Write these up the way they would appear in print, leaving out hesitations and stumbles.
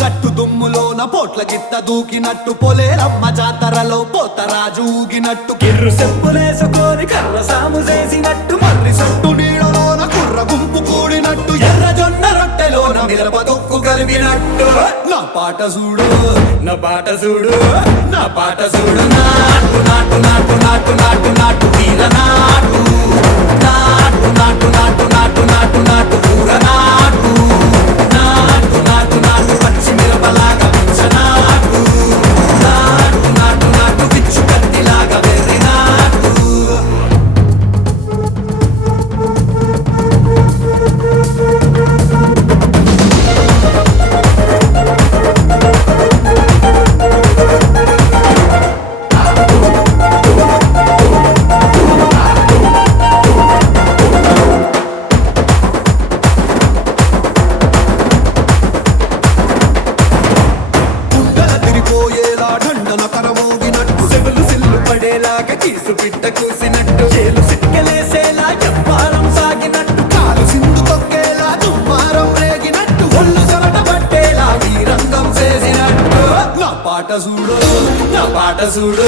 గట్టు దుమ్ములోన పోట్ల గిత్త దూకినట్టు పొలేరమ్మ జాతరలో పోతరాజు ఊగినట్టు కిర్రు చెప్పులేసుకొని కర్ర సాము చేసినట్టు మర్రి సొట్టు నీడలోన కుర్ర గుంపు కూడినట్టు ఎర్ర జొన్న రొట్టెలోన మిరప దొక్కు కలిపినట్టు నా పాట చూడు నా పాట చూడు నా పాట చూడు నాటు నాటు నాటు నాటు నాటు నాటు తీర నాటు నాటు నాటు నాటు నాటు నాటు నాటు కూర నాటు నాటు నాటు నాటు పచ్చి మిరపలాగా పిచ్చ నాటు నాటు నాటు నాటు పిచ్చు కత్తిలాగా వెర్రి నాటు పడేలాగా కీసు పిట్ట కూసినట్టు చేలు సిక్కలేసేలా చెప్పారం సాగినట్టు కాలు సింధు తొక్కేలా దుమ్మారం రేగినట్టు ఒళ్ళు చెమట పట్టేలా ఈ రంగం చేసినట్టు నా పాట చూడు నా పాట చూడు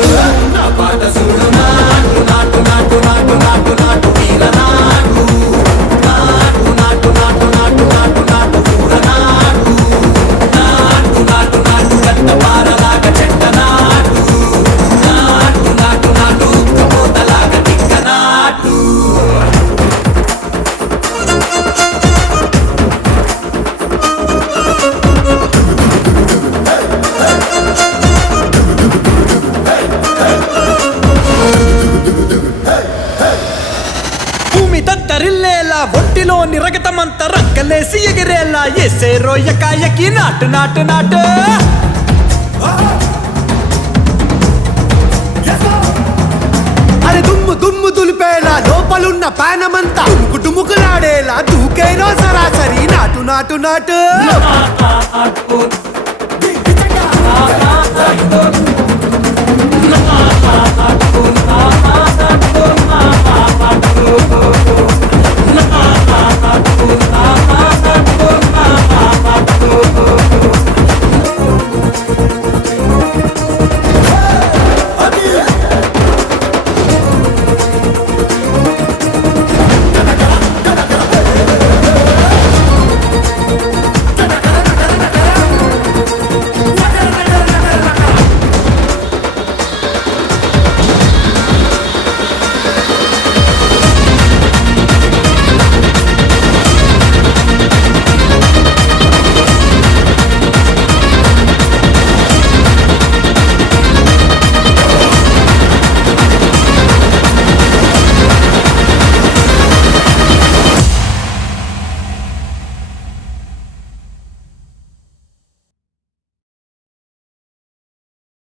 నా పాట చూడు నాటు నాటు నాటు నాటు నాటు నాటు తీర నాటు నాటు నాటు నాటు నాటు నాటు నాటు కూర నాటు నాటు నాటు నాటు గంట పారలాగా చెట్ట నాటు నాటు నాటు నాటు కబోతలాగా తిక్క నాటు భూమి దద్దరిల్లేలా ఒంటిలో నిరగతమంత రక్కలేసి ఎగిరేలా ఎసే రోయకాయకి నాటు నాటు నాటు అరే దుమ్ము దుమ్ము దులిపేలా లోపలున్న పానమంతా డుముకులాడేలా దూకేనో సరాసరి నాటు నాటు నాటు నాటు